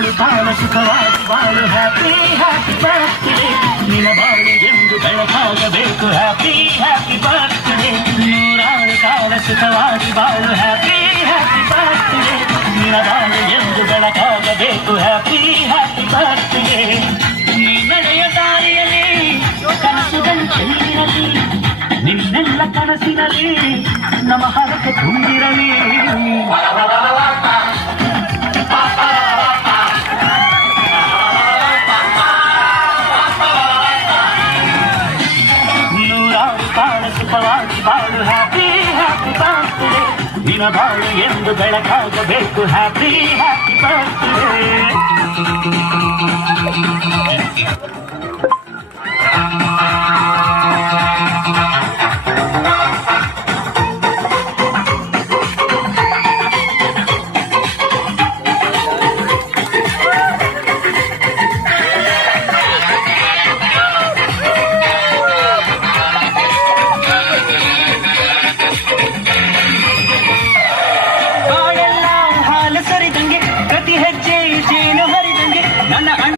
ನೂರಾರು ಕಾಲ ಸುಖವಾಗಿ ಬಾಳು ಹ್ಯಾಪಿ ಹ್ಯಾಪಿ ಬರ್ತ್ಡೇ ನಿನ್ನ ಬಾಳು ಎಂದು ಬೆಳಕಾಗಬೇಕು ಹ್ಯಾಪಿ ಹ್ಯಾಪಿ ಬರ್ತ್ಡೇ ನೂರಾರು ಕಾಲ ಸುಖವಾಗಿ ಬಾಳು ಹ್ಯಾಪಿ ಹ್ಯಾಪಿ ಬರ್ತ್ಡೇ ನಿನ್ನ ಬಾಳು ಎಂದು ಬೆಳಕಾಗಬೇಕು ಹ್ಯಾಪಿ ಹ್ಯಾಪಿ ಬರ್ತ್ಡೇ ನೀ ನಡೆಯ ದಾರಿಯಲ್ಲಿ ಕನಸುಗಳಿರಲಿ ನಿನ್ನೆಲ್ಲ ಕನಸಿನಲ್ಲಿ ನಮ್ಮ ಹರಕೆ ತುಂಬಿರಲಿ ನೂರಾರು ಕಾಲ ಸುಖವಾಗಿ ಬಾಳು ಹ್ಯಾಪಿ ಹ್ಯಾಪಿ ಬರ್ತ್ಡೇ ದಿನ ಬಾಳು ಎಂದು ಬೆಳಕಾಗಬೇಕು ಹ್ಯಾಪಿ ಹ್ಯಾಪಿ ಬರ್ತ್ಡೇ